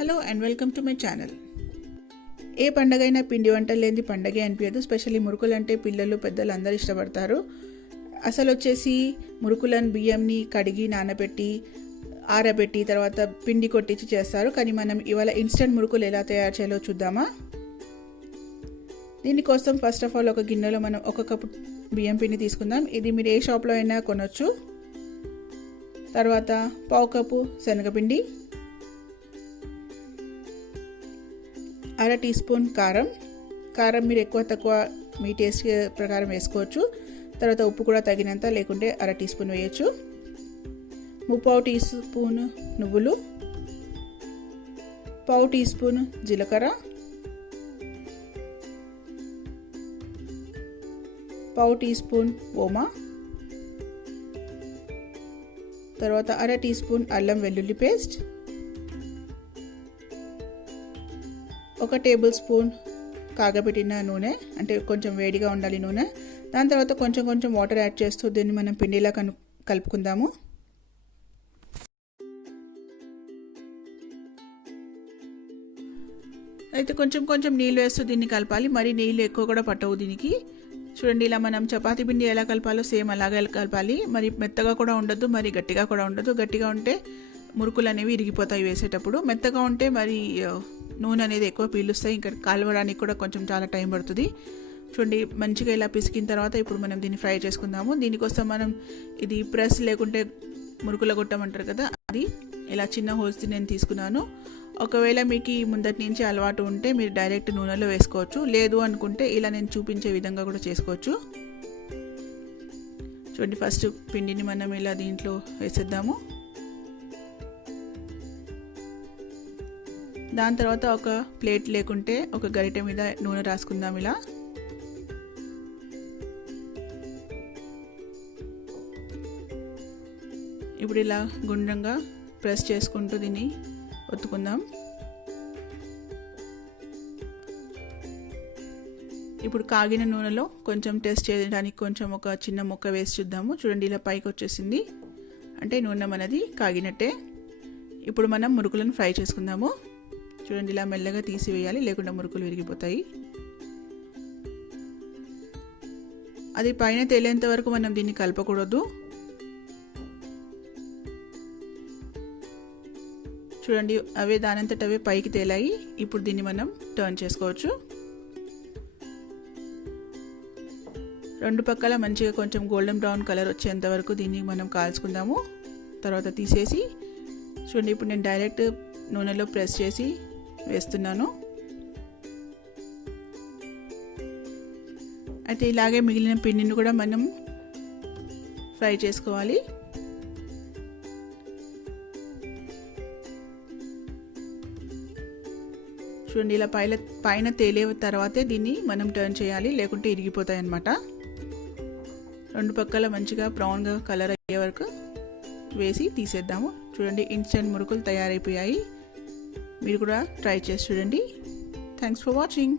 Hello and welcome to my channel. ఏ పండగైనా పిండి వంటలు లేని పండగే అనిపించదు. స్పెషల్లీ మురుకులు అంటే పిల్లలు పెద్దలు అందరూ ఇష్టపడతారు. అసలు వచ్చేసి మురుకులను బియ్యంని కడిగి నానబెట్టి ఆరబెట్టి తర్వాత పిండి కొట్టించి చేస్తారు. కానీ మనం ఇవాళ ఇన్స్టెంట్ మురుకులు ఎలా తయారు చేయాలో చూద్దామా. దీనికోసం ఫస్ట్ ఆఫ్ ఆల్ ఒక గిన్నెలో మనం 1 కప్పు బియ్యం పిండి తీసుకుందాం. ఇది మీరు ఏ షాప్లో అయినా కొనవచ్చు. తర్వాత 1/2 కప్పు శనగపిండి, 1/2 టీ స్పూన్ కారం మీరు ఎక్కువ తక్కువ మీ టేస్ట్ ప్రకారం వేసుకోవచ్చు. తర్వాత ఉప్పు కూడా తగినంత, లేకుంటే 1/2 టీ స్పూన్ వేయచ్చు. 3/4 టీ స్పూన్ నువ్వులు, 1/4 టీ స్పూన్ జీలకర్ర, 1/4 టీ స్పూన్ ఓమా, తర్వాత 1/2 టీ స్పూన్ అల్లం వెల్లుల్లి పేస్ట్, 1 టేబుల్ స్పూన్ కాగబెట్టిన నూనె, అంటే కొంచెం వేడిగా ఉండాలి నూనె. దాని తర్వాత కొంచెం వాటర్ యాడ్ చేస్తూ దీన్ని మనం పిండిలా కలుపుకుందాము. అయితే కొంచెం నీళ్ళు వేస్తూ దీన్ని కలపాలి. మరి నీళ్ళు ఎక్కువ కూడా పట్టవు దీనికి. చూడండి, ఇలా మనం చపాతీ పిండి ఎలా కలపాలో సేమ్ అలాగే కలపాలి. మరి మెత్తగా కూడా ఉండదు, మరి గట్టిగా కూడా ఉండదు. గట్టిగా ఉంటే మురుకులు అనేవి ఇరిగిపోతాయి వేసేటప్పుడు. మెత్తగా ఉంటే మరి నూనె అనేది ఎక్కువ పీలుస్తాయి, ఇంకా కాలవడానికి కూడా కొంచెం చాలా టైం పడుతుంది. చూడండి, మంచిగా ఇలా పిసికిన తర్వాత ఇప్పుడు మనం దీన్ని ఫ్రై చేసుకుందాము. దీనికోసం మనం ఇది ప్రెస్ లేకుంటే మురుకుల గొట్టమంటారు కదా, అది ఇలా చిన్న హోల్స్ నేను తీసుకున్నాను. ఒకవేళ మీకు ముందటి నుంచి అలవాటు ఉంటే మీరు డైరెక్ట్ నూనెలో వేసుకోవచ్చు. లేదు అనుకుంటే ఇలా నేను చూపించే విధంగా కూడా చేసుకోవచ్చు. చూడండి, ఫస్ట్ పిండిని మనం ఇలా దీంట్లో వేసేద్దాము. దాని తర్వాత ఒక ప్లేట్ లేకుంటే ఒక గరిటె మీద నూనె రాసుకుందాం. ఇలా ఇప్పుడు ఇలా గుండ్రంగా ప్రెస్ చేసుకుంటూ దీన్ని ఒత్తుకుందాం. ఇప్పుడు కాగిన నూనెలో కొంచెం టెస్ట్ చేయడానికి కొంచెం ఒక చిన్న ముక్క వేసి చూద్దాము. చూడండి, ఇలా పైకి వచ్చేసింది, అంటే నూనె అనేది కాగినట్టే. ఇప్పుడు మనం మురుకులను ఫ్రై చేసుకుందాము. చూడండి, ఇలా మెల్లగా తీసివేయాలి, లేకుండా మురుకులు విరిగిపోతాయి. అది పైన తేలేంత వరకు మనం దీన్ని కలపకూడదు. చూడండి, అవే దానంతట అవే పైకి తేలాయి. ఇప్పుడు దీన్ని మనం టర్న్ చేసుకోవచ్చు. 2 పక్కల మంచిగా కొంచెం గోల్డెన్ బ్రౌన్ కలర్ వచ్చేంత వరకు దీన్ని మనం కాల్చుకుందాము. తర్వాత తీసేసి చూడండి, ఇప్పుడు నేను డైరెక్ట్ నూనెలో ప్రెస్ చేసి వేస్తున్నాను. అయితే ఇలాగే మిగిలిన పిండిని కూడా మనం ఫ్రై చేసుకోవాలి. చూడండి, ఇలా పైన తేలే తర్వాతే దీన్ని మనం టర్న్ చేయాలి, లేకుంటే ఇరిగిపోతాయి అన్నమాట. 2 పక్కల మంచిగా బ్రౌన్గా కలర్ అయ్యే వరకు వేసి తీసేద్దాము. చూడండి, ఇన్స్టెంట్ మురుకులు తయారైపోయాయి. మీరు కూడా ట్రై చేసి చూడండి. Thanks for watching.